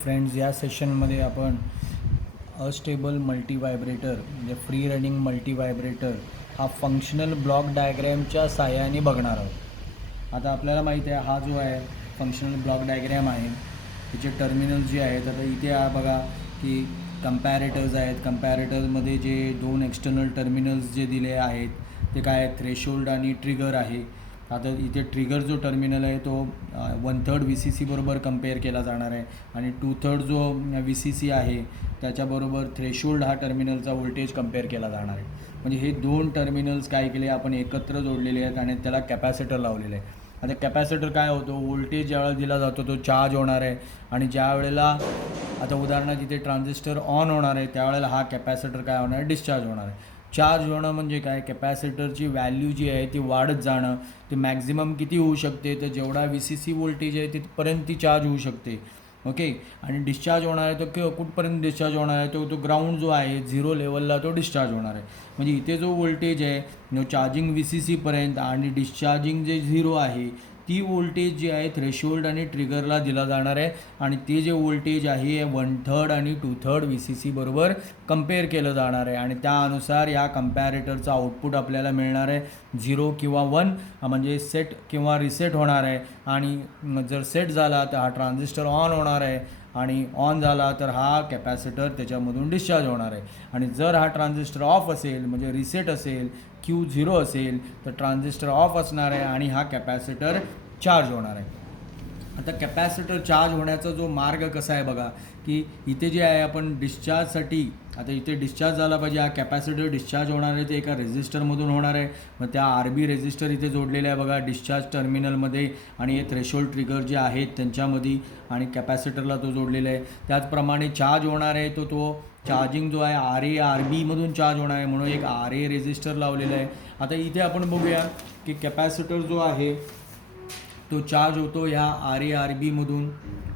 Friends, या सेशनमध्ये आपण अस्टेबल मल्टी व्हायब्रेटर म्हणजे फ्री रनिंग मल्टी व्हायब्रेटर हा फंक्शनल ब्लॉक डायग्रॅमच्या साहाय्याने बघणार आहोत. आता आपल्याला माहिती आहे हा जो आहे फंक्शनल ब्लॉक डायग्रॅम आहे त्याचे टर्मिनल्स जे आहेत. आता इथे बघा की कम्पॅरेटर्स आहेत. कम्पॅरेटर्समध्ये जे दोन एक्सटर्नल टर्मिनल्स जे दिले आहेत ते काय आहेत, थ्रेशोल्ड आणि ट्रिगर आहे. आता इथे ट्रिगर जो टर्मिनल आहे तो 1/3 VCC बरोबर कंपेअर केला जाणार आहे आणि 2/3 जो VCC आहे त्याच्याबरोबर थ्रेशोल्ड हा टर्मिनलचा व्होल्टेज कंपेअर केला जाणार आहे. म्हणजे हे दोन टर्मिनल्स काय केले आपण एकत्र जोडलेले आहेत आणि त्याला कॅपॅसिटर लावलेलं आहे. आता कॅपॅसिटर काय होतो, व्होल्टेज ज्यावेळेला दिला जातो तो चार्ज होणार आहे आणि ज्या वेळेला आता उदाहरणार्थ इथे ट्रान्झिस्टर ऑन होणार आहे त्यावेळेला हा कॅपॅसिटर काय होणार आहे, डिस्चार्ज होणार आहे. चार्ज होणं म्हणजे काय, कॅपॅसिटरची व्हॅल्यू जी आहे ती वाढत जाणं. ते मॅक्झिमम किती होऊ शकते, तर जेवढा VCC व्होल्टेज आहे तिथपर्यंत ती चार्ज होऊ शकते. ओके. आणि डिस्चार्ज होणार आहे तो कुठपर्यंत डिस्चार्ज होणार आहे, तो ग्राउंड जो आहे 0 लेवलला तो डिस्चार्ज होणार आहे. म्हणजे इथे जो व्होल्टेज आहे चार्जिंग VCCपर्यंत आणि डिस्चार्जिंग जे 0 आहे ती व्होल्टेज जी आहे थ्रेशोल्ड आणि ट्रिगरला दिला जाणार आहे आणि ते जे व्होल्टेज आहे 1/3 आणि 2/3 VCC बरोबर कंपेअर केलं जाणार आहे आणि त्यानुसार या कम्पॅरेटरचं आउटपुट आपल्याला मिळणार आहे 0 किंवा 1, म्हणजे सेट किंवा रिसेट होणार आहे. आणि जर सेट झाला तर हा ट्रान्झिस्टर ऑन होणार आहे आणि ऑन झाला तर हा कॅपॅसिटर त्याच्यामधून डिस्चार्ज होणार आहे. आणि जर हा ट्रान्झिस्टर ऑफ असेल म्हणजे रिसेट असेल, Q0 असेल तर ट्रान्झिस्टर ऑफ असणार आहे आणि हा कॅपॅसिटर चार्ज होणार आहे. आता कॅपॅसिटर चार्ज होण्याचा जो मार्ग कसा आहे बघा, की इथे जे आहे आपण डिस्चार्जसाठी आता इथे डिस्चार्ज झाला पाहिजे. हा कॅपॅसिटर डिस्चार्ज होणार आहे ते एका रेझिस्टरमधून होणार आहे. मग त्या RB रेझिस्टर इथे जोडलेले आहे बघा डिस्चार्ज टर्मिनलमध्ये आणि हे थ्रेशोल्ड ट्रिगर जे आहेत त्यांच्यामध्ये आणि कॅपॅसिटरला तो जोडलेला आहे. त्याचप्रमाणे चार्ज होणार आहे तो चार्जिंग जो आहे RA-RB चार्ज होणार आहे म्हणून एक RA रेझिस्टर लावलेला आहे. आता इथे आपण बघूया की कॅपॅसिटर जो आहे तो चार्ज होतो ह्या RA-RBमधून.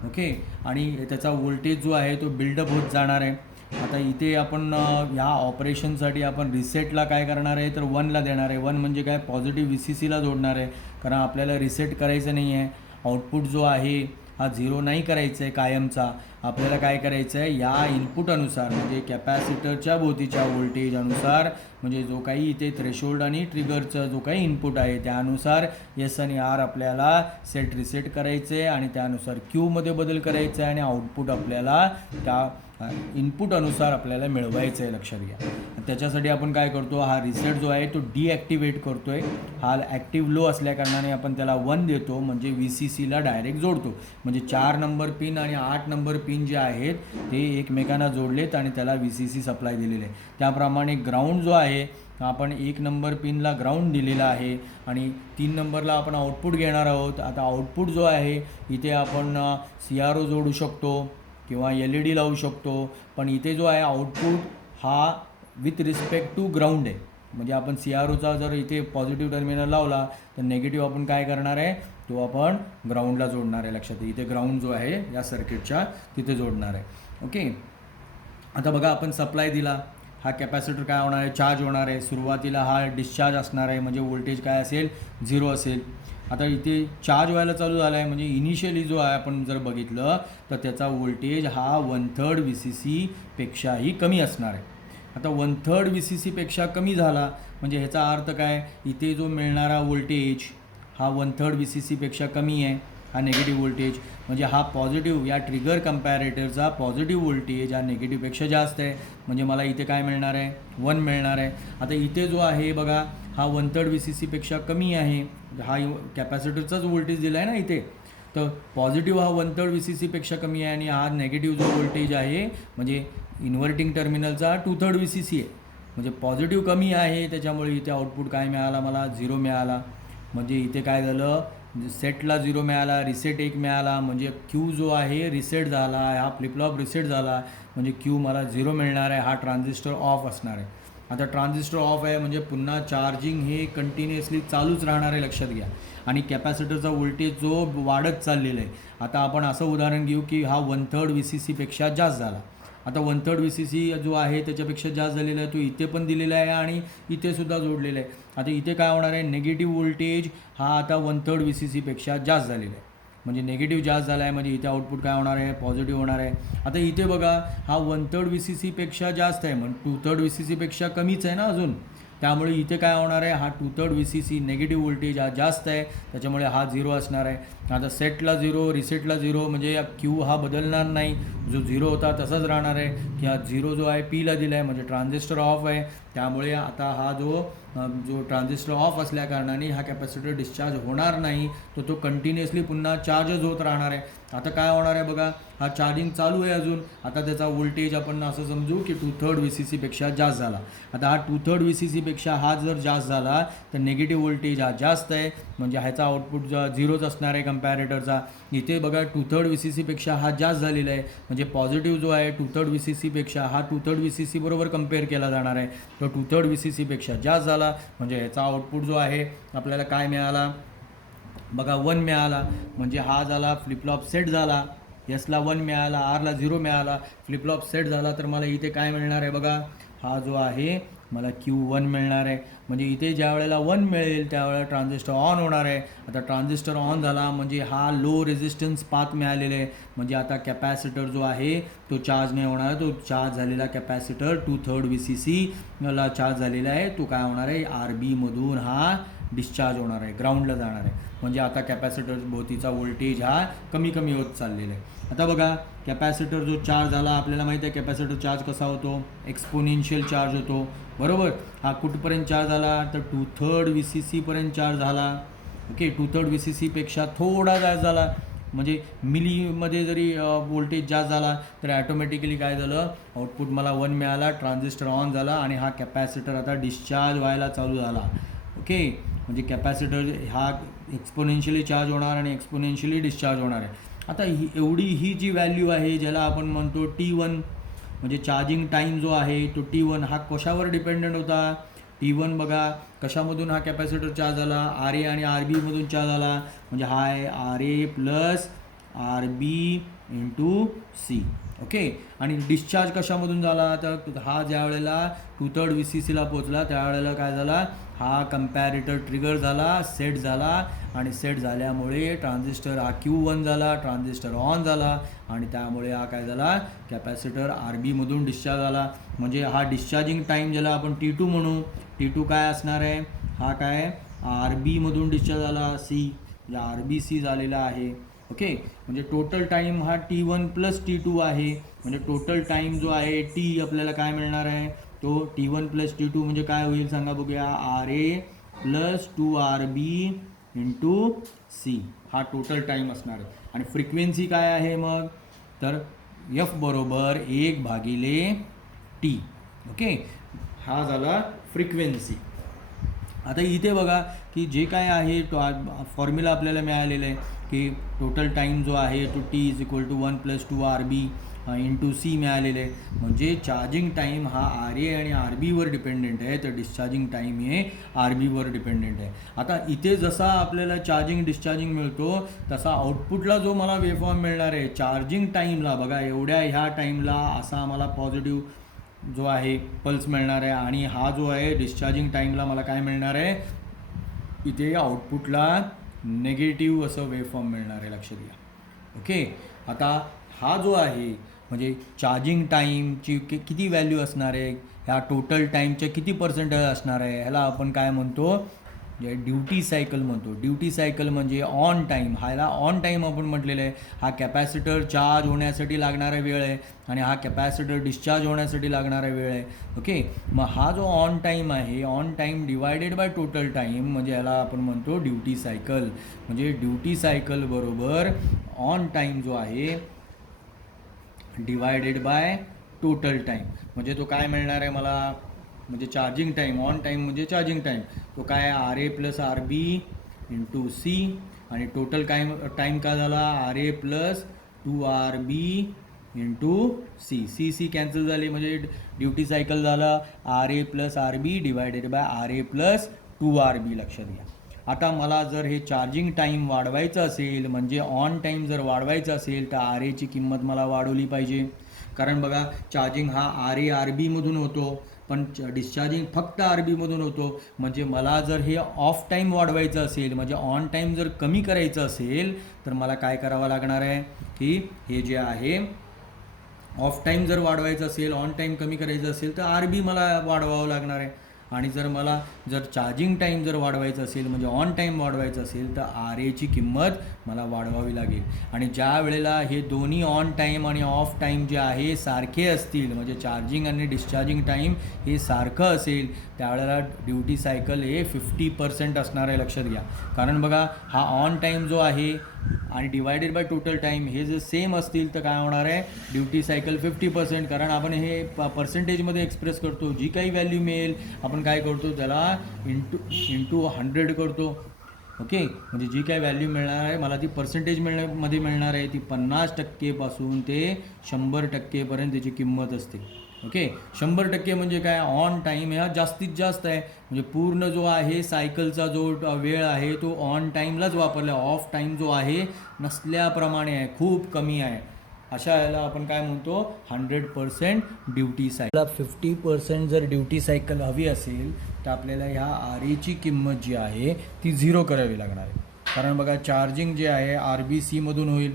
ओके. आणि त्याचा व्होल्टेज जो आहे तो बिल्डअप होत जाणार आहे. आता इथे आपण ह्या ऑपरेशनसाठी आपण रिसेटला काय करणार आहे तर 1ला देणार आहे. 1 म्हणजे काय, पॉझिटिव्ह VCCला जोडणार आहे कारण आपल्याला रिसेट करायचं नाही आहे. आउटपुट जो आहे हा 0 नाही करायचा आहे कायमचा. आपल्याला काय करायचं आहे, या इनपुट अनुसार म्हणजे कॅपॅसिटरच्या भोवतीच्या व्होल्टेज अनुसार म्हणजे जो काही इथे थ्रेशोल्ड आणि ट्रिगरचा जो काही इनपुट आहे त्यानुसार S आणि R आपल्याला सेट रिसेट करायचे आहे आणि त्यानुसार Qमध्ये बदल करायचा आहे आणि आउटपुट आपल्याला त्या इनपुट अनुसार आपल्याला मिळवायचं आहे. लक्षात घ्या. त्याच्यासाठी आपण काय करतो, हा रिसेट जो आहे तो डिॲक्टिवेट करतो आहे. हा ॲक्टिव्ह लो असल्याकारणाने आपण त्याला 1 देतो म्हणजे VCCला डायरेक्ट जोडतो. म्हणजे 4 नंबर पिन आणि 8 नंबर पिन जे आहेत ते एकमेकांना जोडलेत आणि त्याला VCC सप्लाय दिलेले आहे. त्याप्रमाणे ग्राउंड जो आहे आपण 1 नंबर पिनला ग्राउंड दिलेला आहे आणि 3 नंबरला आपण आउटपुट घेणार आहोत. आता आउटपुट जो आहे इथे आपण CRO जोडू शकतो किंवा LED लावू शकतो. पण इथे जो आहे आउटपुट हा विथ रिस्पेक्ट टू ग्राउंड आहे. म्हणजे आपण CROचा जर इथे पॉझिटिव्ह टर्मिनल लावला तर नेगेटिव्ह आपण काय करणार आहे, तो आपण ग्राउंडला जोडणार आहे. लक्षात इथे ग्राउंड जो आहे या सर्किटच्या तिथे जोडणार आहे. ओके. आता बघा आपण सप्लाय दिला, हा कॅपॅसिटर काय होणार आहे, चार्ज होणार आहे. सुरुवातीला हा डिस्चार्ज असणार आहे म्हणजे व्होल्टेज काय असेल, 0 असेल. आता इथे चार्ज व्हायला चालू झाला आहे म्हणजे इनिशियली जो आहे आपण जर बघितलं तर त्याचा व्होल्टेज हा 1/3 VCCपेक्षाही कमी असणार आहे. आता 1/3 VCCपेक्षा कमी झाला म्हणजे ह्याचा अर्थ काय, इथे जो मिळणारा व्होल्टेज हा 1/3 VCCपेक्षा कमी आहे. हा निगेटिव्ह व्होल्टेज म्हणजे हा पॉझिटिव्ह या ट्रिगर कम्पॅरेटरचा पॉझिटिव्ह व्होल्टेज हा निगेटिव्हपेक्षा जास्त आहे. म्हणजे मला इथे काय मिळणार आहे, 1 मिळणार आहे. आता इथे जो आहे बघा हा 1/3 VCCपेक्षा कमी आहे. हा कॅपॅसिटरचाच व्होल्टेज दिला आहे ना इथे. तर पॉझिटिव्ह हा 1/3 VCCपेक्षा कमी आहे आणि हा नेगेटिव्ह जो व्होल्टेज आहे म्हणजे इन्व्हर्टिंग टर्मिनलचा 2/3 VCC आहे. म्हणजे पॉझिटिव्ह कमी आहे त्याच्यामुळे इथे आउटपुट काय मिळाला, मला 0 मिळाला. म्हणजे इथे काय झालं, सेटला 0 मिळाला, रिसेट 1 मिळाला. म्हणजे Q जो आहे रिसेट झाला, हा फ्लिपफ्लॉप रिसेट झाला म्हणजे Q मला 0 मिळणार आहे. हा ट्रान्झिस्टर ऑफ असणार आहे. आता ट्रान्झिस्टर ऑफ आहे म्हणजे पुन्हा चार्जिंग हे कंटिन्युअसली चालूच राहणार आहे. लक्षात घ्या. आणि कॅपॅसिटरचा व्होल्टेज जो वाढत चाललेला आहे. आता आपण असं उदाहरण घेऊ की हा 1/3 VCCपेक्षा जास्त झाला. आता 1/3 VCC जो आहे त्याच्यापेक्षा जास्त झालेला आहे तो इथे पण दिलेला आहे आणि इथे सुद्धा जोडलेला आहे. आता इथे काय होणार आहे, निगेटिव्ह व्होल्टेज हा आता 1/3 VCCपेक्षा जास्त झालेला आहे. म्हणजे निगेटिव्ह जास्त झाला आहे, म्हणजे इथे आउटपुट काय होणार आहे, पॉझिटिव्ह होणार आहे. आता इथे बघा हा 1/3 VCCपेक्षा जास्त आहे, मग 2/3 VCCपेक्षा कमीच आहे ना अजून, त्यामुळे इथे काय होणार आहे, हा 2/3 VCC निगेटिव्ह व्होल्टेज हा जास्त आहे, त्याच्यामुळे हा 0 असणार आहे. आता सेटला 0, रिसेटला 0, म्हणजे क्यू हा बदलणार नाही, जो 0 होता तसाच राहणार आहे. की हा 0 जो आहे पीला दिला आहे, म्हणजे ट्रान्झिस्टर ऑफ आहे, त्यामुळे आता हा जो ट्रान्झिस्टर ऑफ असल्या कारणाने हा कॅपॅसिटर डिस्चार्ज होणार नाही, तो कंटिन्युअसली पुन्हा चार्जच होत राहणार आहे. आता काय होणार आहे बघा, हा चार्जिंग चालू आहे अजून, आता त्याचा व्होल्टेज आपण असं समजू की 2/3 VCCपेक्षा जास्त झाला. आता हा 2/3 VCCपेक्षा हा जर जास्त झाला तर निगेटिव्ह व्होल्टेज हा जास्त आहे, म्हणजे ह्याचा आउटपुट 0च असणार आहे कम्पॅरेटरचा. इथे बघा 2/3 VCCपेक्षा हा जास्त झालेला आहे, म्हणजे पॉझिटिव्ह जो आहे 2/3 VCCपेक्षा हा 2/3 VCC बरोबर कम्पेअर केला जाणार आहे. तो 2/3 VCCपेक्षा जास्त झाला, म्हणजे ह्याचा आउटपुट जो आहे आपल्याला काय मिळाला बघा, 1 मिळाला. म्हणजे हा झाला फ्लिपफ्लॉप सेट झाला, एसला 1 मिळाला, आरला 0 मिळाला, फ्लिपफ्लॉप सेट झाला. तर मला इथे काय मिळणार आहे बघा, हा जो आहे मला Q1 मिळणार आहे. म्हणजे इथे ज्या वेळेला 1 मिळेल त्यावेळेला ट्रान्झिस्टर ऑन होणार आहे. आता ट्रान्झिस्टर ऑन झाला म्हणजे हा लो रेझिस्टन्स पाथ मिळालेला आहे, म्हणजे आता कॅपॅसिटर जो आहे तो चार्ज नाही होणार. तो चार्ज झालेला कॅपॅसिटर 2/3 VCCला चार्ज झालेला आहे, तो काय होणार आहे, RBमधून हा डिस्चार्ज होणार आहे, ग्राउंडला जाणार आहे. म्हणजे आता कॅपॅसिटर भोवतीचा व्होल्टेज हा कमी कमी होत चाललेला आहे. आता बघा कॅपॅसिटर जो चार्ज झाला, आपल्याला माहिती आहे कॅपॅसिटर चार्ज कसा होतो, एक्सपोनेन्शियल चार्ज होतो, बरोबर. हा कुठपर्यंत चार्ज झाला तर 2/3 VCCपर्यंत चार्ज झाला. ओके, 2/3 VCCपेक्षा थोडा जास्त झाला, म्हणजे मिलीमध्ये जरी व्होल्टेज जास्त झाला तर ॲटोमॅटिकली काय झालं, आउटपुट मला 1 मिळाला, ट्रान्झिस्टर ऑन झाला आणि हा कॅपॅसिटर आता डिस्चार्ज व्हायला चालू झाला. ओके, म्हणजे कॅपॅसिटर हा एक्सपोनेन्शियली चार्ज होणार आणि एक्सपोनेन्शियली डिस्चार्ज होणार आहे. आता ही जी व्हॅल्यू आहे ज्याला आपण म्हणतो T1, म्हणजे चार्जिंग टाईम जो आहे तो T1 हा कशावर डिपेंडंट होता. T1 बघा कशामधून हा कॅपॅसिटर चार्ज झाला, RA आणि RBमधून चार्ज झाला, म्हणजे हा आहे RA plus RB into C. Okay, आणि डिस्चार्ज कशामधून झाला तर हा ज्या वेळेला 2/3 VCCला पोचला त्यावेळेला काय झाला, हा कम्पॅरेटर ट्रिगर झाला, सेट झाला, आणि सेट झाल्यामुळे ट्रान्झिस्टर हा Q1 झाला, ट्रान्झिस्टर ऑन झाला, आणि त्यामुळे हा काय झाला, कॅपॅसिटर RBमधून डिस्चार्ज झाला. म्हणजे हा डिस्चार्जिंग टाईम ज्याला आपण T2 म्हणू, T2 काय असणार आहे, हा काय RBमधून डिस्चार्ज झाला, C म्हणजे RBC झालेला आहे. ओके, म्हणजे टोटल टाईम हा T1 प्लस T2 आहे, म्हणजे टोटल टाईम जो आहे T आपल्याला काय मिळणार आहे, तो T1 प्लस T2 म्हणजे काय होईल सांगा बघूया, RA plus 2RB into C हा टोटल टाईम असणार आहे. आणि फ्रिक्वेन्सी काय आहे मग, तर F बरोबर 1/T. ओके, हा झाला फ्रिक्वेन्सी. आता इथे बघा की जे काय आहे तो फॉर्म्युला आपल्याला मिळालेला आहे की टोटल टाईम जो आहे तो T=1 + 2RB इंटू C मिळालेलं आहे. म्हणजे चार्जिंग टाईम हा RA आणि RBवर डिपेंडेंट आहे, तर डिस्चार्जिंग टाईम हे RBवर डिपेंडेंट आहे. आता इथे जसा आपल्याला चार्जिंग डिस्चार्जिंग मिळतो तसा आउटपुटला जो मला वेवफॉर्म मिळणार आहे चार्जिंग टाईमला, बघा एवढ्या ह्या टाईमला असा मला पॉझिटिव्ह जो आहे पल्स मिळणार आहे, आणि हा जो आहे डिस्चार्जिंग टाईमला मला काय मिळणार आहे, इथे आउटपुटला नेगेटिव्ह असं वेवफॉर्म मिळणार आहे, लक्षात घ्या. ओके, आता हा जो आहे म्हणजे चार्जिंग टाईमची किती व्हॅल्यू असणार आहे, ह्या टोटल टाईमच्या किती पर्सेंटेज असणार आहे, ह्याला आपण काय म्हणतो, ड्युटी सायकल म्हणतो. ड्युटी सायकल म्हणजे ऑन टाईम, ह्याला ऑन टाईम आपण म्हटलेलं आहे. हा कॅपॅसिटर चार्ज होण्यासाठी लागणारा वेळ आहे आणि हा कॅपॅसिटर डिस्चार्ज होण्यासाठी लागणारा वेळ आहे. ओके, मग हा जो ऑन टाईम आहे, on time divided by total time, म्हणजे याला आपण म्हणतो ड्युटी सायकल. म्हणजे ड्युटी सायकल बरोबर ऑन टाईम जो आहे डिवायडेड बाय टोटल टाईम, म्हणजे तो काय मिळणार आहे मला, म्हणजे चार्जिंग टाईम, ऑन टाईम म्हणजे चार्जिंग टाईम, तो काय RA plus RB into C, आणि टोटल टाईम काय झाला RA plus 2RB into C cancel झाली, म्हणजे ड्युटी सायकल झाला RA plus RB divided by RA plus 2RB. लक्षात घ्या. आता मला जर हे चार्जिंग टाईम वाढवायचं असेल, म्हणजे ऑन टाईम जर वाढवायचं असेल तर RAची किंमत मला वाढवली पाहिजे, कारण बघा चार्जिंग हा RA RBमधून होतो, पण डिस्चार्जिंग फक्त RB मधून होतो. म्हणजे मला जर हे ऑफ टाईम वाढवायचं असेल, म्हणजे ऑन टाईम जर कमी करायचं असेल, तर मला काय करावं लागणार आहे की हे जे आहे ऑफ टाईम जर वाढवायचं असेल, ऑन टाईम कमी करायचं असेल, तर RB मला वाढवावं लागणार आहे. आणि जर चार्जिंग टाईम जर वाढवायचं असेल, म्हणजे ऑन टाईम वाढवायचं असेल, तर RAची किंमत मला वाढवावी लागेल. आणि ज्या वेळेला हे दोन्ही ऑन टाईम आणि ऑफ टाईम जे आहे सारखे असतील, म्हणजे चार्जिंग आणि डिस्चार्जिंग टाईम हे सारखं असेल, त्यावेळेला ड्युटी सायकल हे 50% असणार आहे, लक्षात घ्या. कारण बघा, हा ऑन टाईम जो आहे आणि डिवायडेड बाय टोटल टाईम हे जर सेम असतील, तर काय होणार आहे, ड्युटी सायकल 50%. कारण आपण हे पर्सेंटेजमध्ये एक्सप्रेस करतो. जी काही व्हॅल्यू मिळेल आपण काय करतो, त्याला इंटू 100 करतो. ओके, म्हणजे जी काही व्हॅल्यू मिळणार आहे मला ती पर्सेंटेज मध्ये मिळणार आहे, ती 50% ते 100% त्याची किंमत असते. ओके, 100% म्हणजे काय, ऑन टाईम हा जास्तीत जास्त आहे. म्हणजे पूर्ण जो आहे सायकलचा जो वेळ आहे तो ऑन टाईमलाच वापरला. ऑफ टाईम जो आहे नसल्याप्रमाणे आहे, खूप कमी आहे. अशा वेळेला आपण काय म्हणतो, 100% ड्युटी सायकल. 50% जर ड्युटी सायकल हवी असेल, तर आपल्याला ह्या RAची किंमत जी आहे ती 0 करावी लागणार आहे. कारण बघा, चार्जिंग जे आहे RBCमधून होईल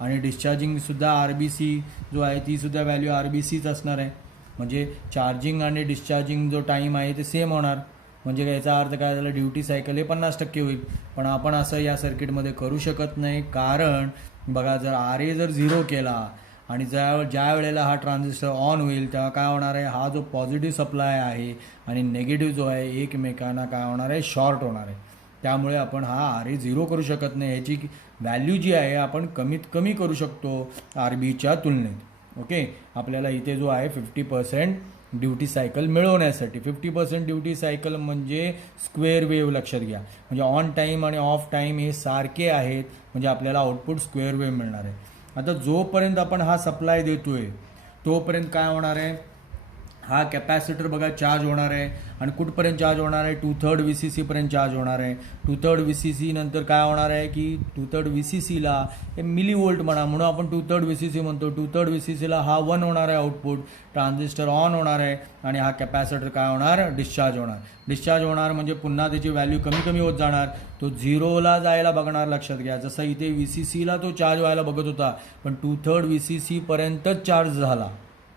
आणि डिस्चार्जिंगसुद्धा RBC जो आहे तीसुद्धा व्हॅल्यू RBCच असणार आहे. म्हणजे चार्जिंग आणि डिस्चार्जिंग जो टाईम आहे ते सेम होणार. म्हणजे याचा अर्थ काय झाला, ड्युटी सायकल हे 50% होईल. पण आपण असं या सर्किटमध्ये करू शकत नाही. कारण बघा, जर RA जर 0 केला आणि ज्या वेळेला हा ट्रान्झिस्टर ऑन होईल, तेव्हा काय होणार आहे, हा जो पॉझिटिव्ह सप्लाय आहे आणि निगेटिव्ह जो आहे एकमेकांना काय होणार आहे, शॉर्ट होणार आहे. त्यामुळे आपण हा RA 0 करू शकत नाही. ह्याची व्हॅल्यू जी आहे आपण कमीत कमी करू शकतो RBच्या तुलनेत. ओके, आपल्याला इथे जो आहे 50% ड्युटी सायकल मिळवण्यासाठी. 50% ड्युटी सायकल म्हणजे स्क्वेअर वेव्ह, लक्षात घ्या. म्हणजे ऑन टाईम आणि ऑफ टाईम हे सारखे आहेत, म्हणजे आपल्याला आउटपुट स्क्वेअर वेव्ह मिळणार आहे. आता जोपर्यंत आपण हा सप्लाय देतोय तोपर्यंत काय होणार आहे, हा कॅपॅसिटर बघा चार्ज होणार आहे. आणि कुठपर्यंत चार्ज होणार आहे, 2/3 VCC पर्यंत चार्ज होणार आहे. 2/3 VCC नंतर काय होणार आहे की 2/3 VCCला हे मिलीवोल्ट म्हणून आपण 2/3 VCC म्हणतो. 2/3 VCCला हा 1 होणार आहे आउटपुट, ट्रान्झिस्टर ऑन होणार आहे आणि हा कॅपॅसिटर काय होणार, डिस्चार्ज होणार म्हणजे पुन्हा त्याची व्हॅल्यू कमी कमी होत जाणार. तो 0ला जायला बघणार, लक्षात घ्या. जसं इथे VCCला तो चार्ज व्हायला बघत होता, पण 2/3 VCC पर्यंतच चार्ज झाला.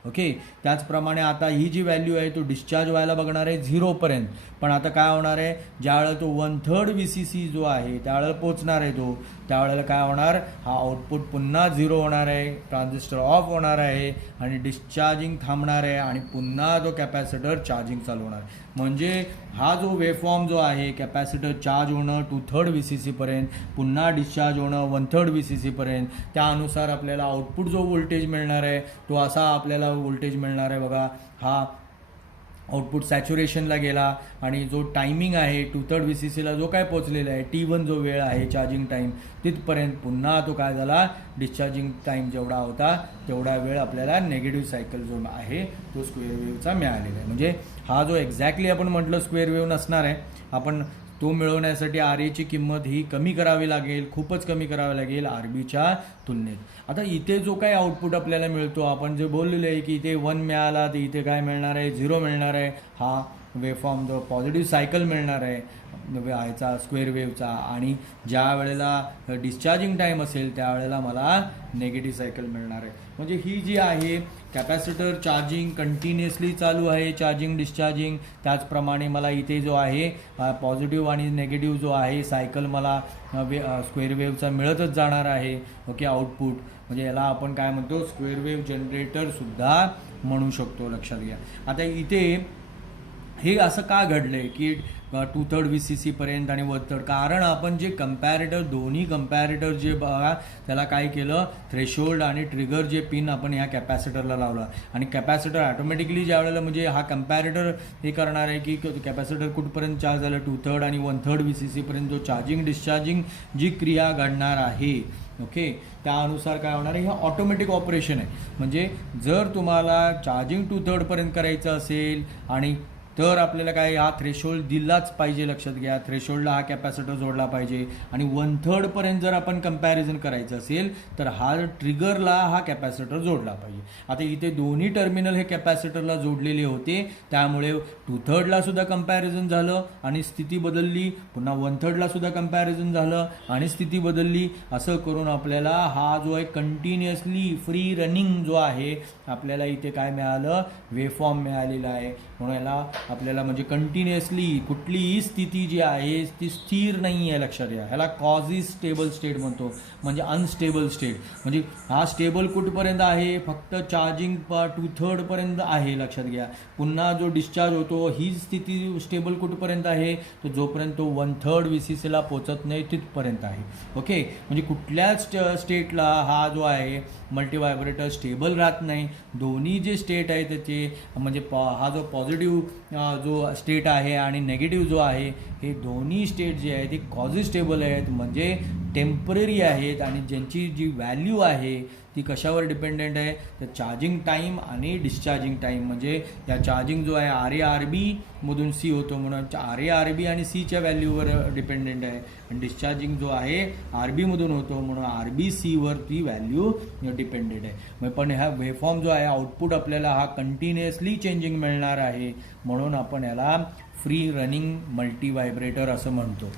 ओके, त्याचप्रमाणे आता ही जी व्हॅल्यू आहे तो डिस्चार्ज व्हायला बघणार आहे 0पर्यंत. पण आता काय होणार आहे, ज्यावेळेला तो 1/3 VCC जो आहे त्यावेळेला पोचणार आहे तो, त्यावेळेला काय होणार, हा आउटपुट पुन्हा 0 होणार आहे, ट्रान्झिस्टर ऑफ होणार आहे आणि डिस्चार्जिंग थांबणार आहे आणि पुन्हा तो कॅपॅसिटर चार्जिंग चालू होणार. म्हणजे हा जो वेवफॉर्म जो आहे, कॅपॅसिटर चार्ज होणं 2/3 VCC पर्यंत, पुन्हा डिस्चार्ज होणं 1/3 VCC पर्यंत, त्यानुसार आपल्याला आउटपुट जो व्होल्टेज मिळणार आहे तो असा आपल्याला व्होल्टेज मिळणार आहे. बघा, हा आउटपुट सॅच्युरेशनला गेला आणि जो टायमिंग आहे 2/3 VCCला जो काय पोचलेला आहे, T1 जो वेळ आहे चार्जिंग टाईम, तिथपर्यंत पुन्हा तो काय झाला, डिस्चार्जिंग टाईम जेवढा होता तेवढा वेळ आपल्याला नेगेटिव्ह सायकल जो आहे तो स्क्वेअर वेव्हचा मिळालेला आहे. म्हणजे हा जो एक्झॅक्टली आपण म्हटलं स्क्वेअर वेव्ह नसणार आहे. आपण तो मिळवण्यासाठी RAची किंमत ही कमी करावी लागेल, खूपच कमी करावी लागेल RBच्या तुलनेत. आता इथे जो काही आउटपुट आपल्याला मिळतो, आपण जे बोललेलं आहे की इथे 1 मिळाला तर इथे काय मिळणार आहे, 0 मिळणार आहे. हा वेवफॉर्म जो पॉझिटिव्ह सायकल मिळणार आहे ह्याचा स्क्वेअर वेव्हचा. आणि ज्या वेळेला डिस्चार्जिंग टाईम असेल त्यावेळेला मला नेगेटिव्ह सायकल मिळणार आहे. म्हणजे ही जी आहे कॅपॅसिटर चार्जिंग कंटिन्युअसली चालू आहे, चार्जिंग डिस्चार्जिंग. त्याचप्रमाणे मला इथे जो आहे पॉझिटिव्ह आणि नेगेटिव्ह जो आहे सायकल मला स्क्वेअर वेव्हचा मिळतच जाणार आहे. ओके, आउटपुट म्हणजे याला आपण काय म्हणतो, स्क्वेअर वेव्ह जनरेटरसुद्धा म्हणू शकतो, लक्षात घ्या. आता इथे हे असं का घडलं आहे की 2/3 VCC पर्यंत आणि 1/3, कारण आपण जे दोन्ही कंपॅरेटर जे बघा त्याला काय केलं, थ्रेशोल्ड आणि ट्रिगर जे पिन आपण ह्या कॅपॅसिटरला लावला आणि कॅपॅसिटर ऑटोमॅटिकली ज्या वेळेला म्हणजे हा कंपॅरेटर हे करणार आहे की कॅपॅसिटर कुठपर्यंत चार्ज झालं, 2/3 आणि 1/3 VCC पर्यंत जो चार्जिंग डिस्चार्जिंग जी क्रिया घडणार आहे, ओके, त्यानुसार काय होणार आहे, हे ऑटोमॅटिक ऑपरेशन आहे. म्हणजे जर तुम्हाला चार्जिंग 2/3 पर्यंत करायचं असेल आणि तर आपल्याला काय हा थ्रेशोल्ड दिलाच पाहिजे. लक्षात घ्या, थ्रेशोल्डला हा कॅपॅसिटर जोडला पाहिजे. आणि 1/3 पर्यंत जर आपण कंपॅरिझन करायचं असेल तर हा ट्रिगरला हा कॅपॅसिटर जोडला पाहिजे. आता इथे दोन्ही टर्मिनल हे कॅपॅसिटरला जोडलेले होते, त्यामुळे 2/3 ला सुद्धा कंपॅरिझन झालं आणि स्थिती बदलली, पुन्हा 1/3 ला सुद्धा कंपॅरिझन झालं आणि स्थिती बदलली. असं करून आपल्याला हा जो आहे कंटिन्युअसली फ्री रनिंग जो आहे आपल्याला इथे काय मिळालं, वेवफॉर्म मिळालेला आहे. म्हणून याला आपल्याला म्हणजे कंटिन्युअसली कुठलीही स्थिती जी आहे ती स्थिर नाही आहे. लक्षात घ्या, ह्याला कॉझी स्टेबल स्टेट म्हणतो, म्हणजे अनस्टेबल स्टेट. म्हणजे हा स्टेबल कुठपर्यंत आहे, फक्त चार्जिंग 2/3 पर्यंत आहे. लक्षात घ्या, पुन्हा जो डिस्चार्ज होतो ही स्थिती स्टेबल कुठपर्यंत आहे, तो जोपर्यंत तो 1/3 VCCला पोचत नाही तिथपर्यंत आहे. ओके, म्हणजे कुठल्याच स्टेटला हा जो आहे मल्टीव्हायब्रेटर स्टेबल राहत नाही. दोन्ही जे स्टेट आहे त्याचे म्हणजे हा जो पॉझिटिव्ह जो स्टेट आहे आणि नेगेटिव्ह जो आहे, हे दोन्ही स्टेट जे आहेत ते कॉझी स्टेबल आहेत, म्हणजे टेम्पररी आहेत. आणि ज्यांची जी व्हॅल्यू आहे ती कशावर डिपेंडेंट आहे, तर चार्जिंग टाईम आणि डिस्चार्जिंग टाईम. म्हणजे या चार्जिंग जो आहे RA-RB मधून C होतो, म्हणून RA-RB आणि Cच्या व्हॅल्यूवर डिपेंडेंट आहे. आणि डिस्चार्जिंग जो आहे RB मधून होतो, म्हणून RB-C वर ती व्हॅल्यू डिपेंडेंट आहे. मग पण ह्या वेवफॉर्म जो आहे आउटपुट आपल्याला हा कंटिन्युअसली चेंजिंग मिळणार आहे, म्हणून आपण याला फ्री रनिंग मल्टी व्हायब्रेटर असं म्हणतो.